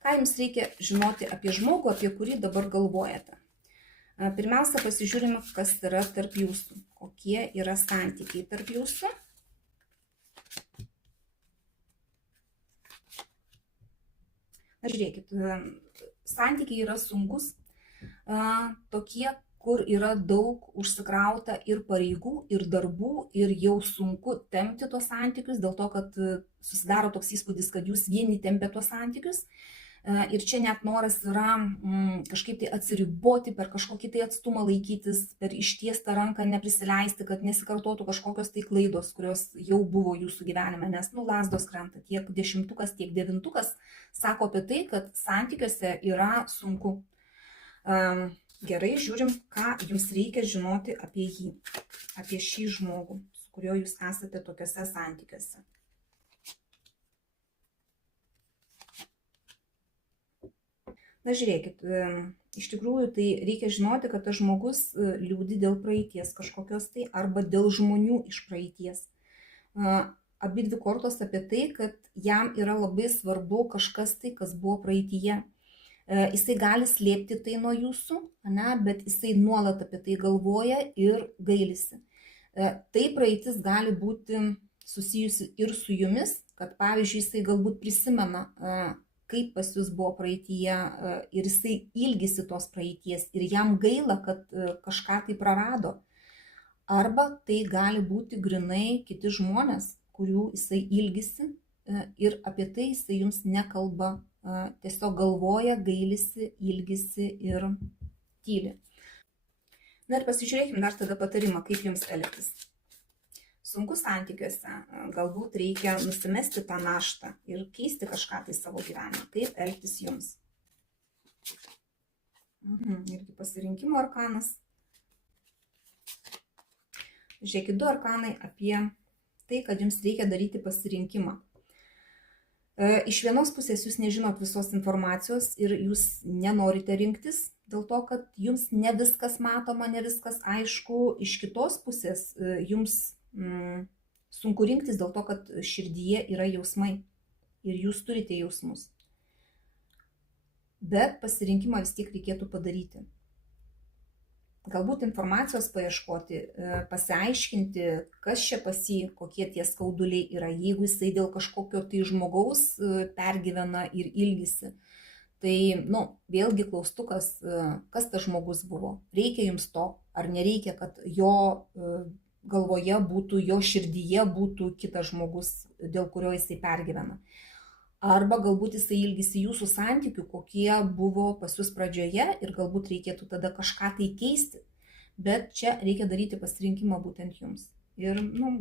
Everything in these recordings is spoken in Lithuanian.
Ką jums reikia žinoti apie žmogų, apie kurį dabar galvojate? Pirmiausia, pasižiūrime, kas yra tarp jūsų. Kokie yra santykiai tarp jūsų. Na, žiūrėkit, santykiai yra sunkus, tokie, kur yra daug užsikrauta ir pareigų, ir darbų, ir jau sunku tempti tuos santykius, dėl to, kad susidaro toks įspūdis, kad jūs vieni tempia tuos santykius. Ir čia net noras yra kažkaip tai atsiriboti, per kažkokį tai atstumą laikytis, per ištiestą ranką neprisileisti, kad nesikartotų kažkokios tai klaidos, kurios jau buvo jūsų gyvenime, nes lazdos krenta, tiek 10, tiek 9 sako apie tai, kad santykiuose yra sunku. Gerai, žiūrim, ką jums reikia žinoti apie jį, apie šį žmogų, su kuriuo jūs esate tokiuose santykiuose. Na, žiūrėkit, iš tikrųjų tai reikia žinoti, kad tas žmogus liūdi dėl praeities kažkokios tai arba dėl žmonių iš praeities. Abi dvi kortos apie tai, kad jam yra labai svarbu kažkas tai, kas buvo praeityje. Jisai gali slėpti tai nuo jūsų, bet jisai nuolat apie tai galvoja ir gailisi. Tai praeitis gali būti susijusi ir su jumis, kad pavyzdžiui jisai galbūt prisimena, kaip pas jūs buvo praeityje ir jisai ilgisi tos praeities ir jam gaila, kad kažką tai prarado. Arba tai gali būti grinai kiti žmonės, kurių jisai ilgisi ir apie tai jisai jums nekalba, tiesiog galvoja, gailisi, ilgisi ir tyli. Na ir pasižiūrėkime dar tada patarimą, kaip jums elgtis. Sunku santykiuose, galbūt reikia nusimesti tą naštą ir keisti kažką tai savo gyvenime. Kaip elgtis jums? Irgi pasirinkimo arkanas. Žiūrėkit, 2 arkanai apie tai, kad jums reikia daryti pasirinkimą. Iš vienos pusės jūs nežinot visos informacijos ir jūs nenorite rinktis, dėl to, kad jums ne viskas matoma, ne viskas aišku. Iš kitos pusės jums sunku rinktis dėl to, kad širdyje yra jausmai ir jūs turite jausmus. Bet pasirinkimą vis tiek reikėtų padaryti. Galbūt informacijos paieškoti, pasiaiškinti, kas čia pas jį, kokie tie skauduliai yra, jeigu jisai dėl kažkokio tai žmogaus pergyvena ir ilgisi. Tai, vėlgi klaustukas, kas tas žmogus buvo. Reikia jums to, ar nereikia, kad jo galvoje būtų, jo širdyje būtų kitas žmogus, dėl kurio jisai pergyvena. Arba galbūt jisai ilgisi jūsų santykių, kokie buvo pas jūs pradžioje ir galbūt reikėtų tada kažką tai keisti. Bet čia reikia daryti pasirinkimą būtent jums. Ir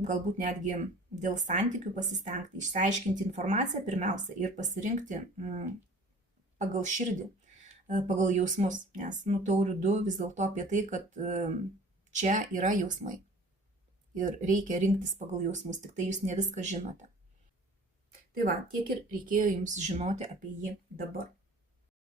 galbūt netgi dėl santykių pasistengti, išsiaiškinti informaciją pirmiausia ir pasirinkti pagal širdį, pagal jausmus. Nes taurių 2 vis dėlto apie tai, kad čia yra jausmai. Ir reikia rinktis pagal jausmus, tik tai jūs ne viską žinote. Tai va, tiek ir reikėjo jums žinoti apie jį dabar.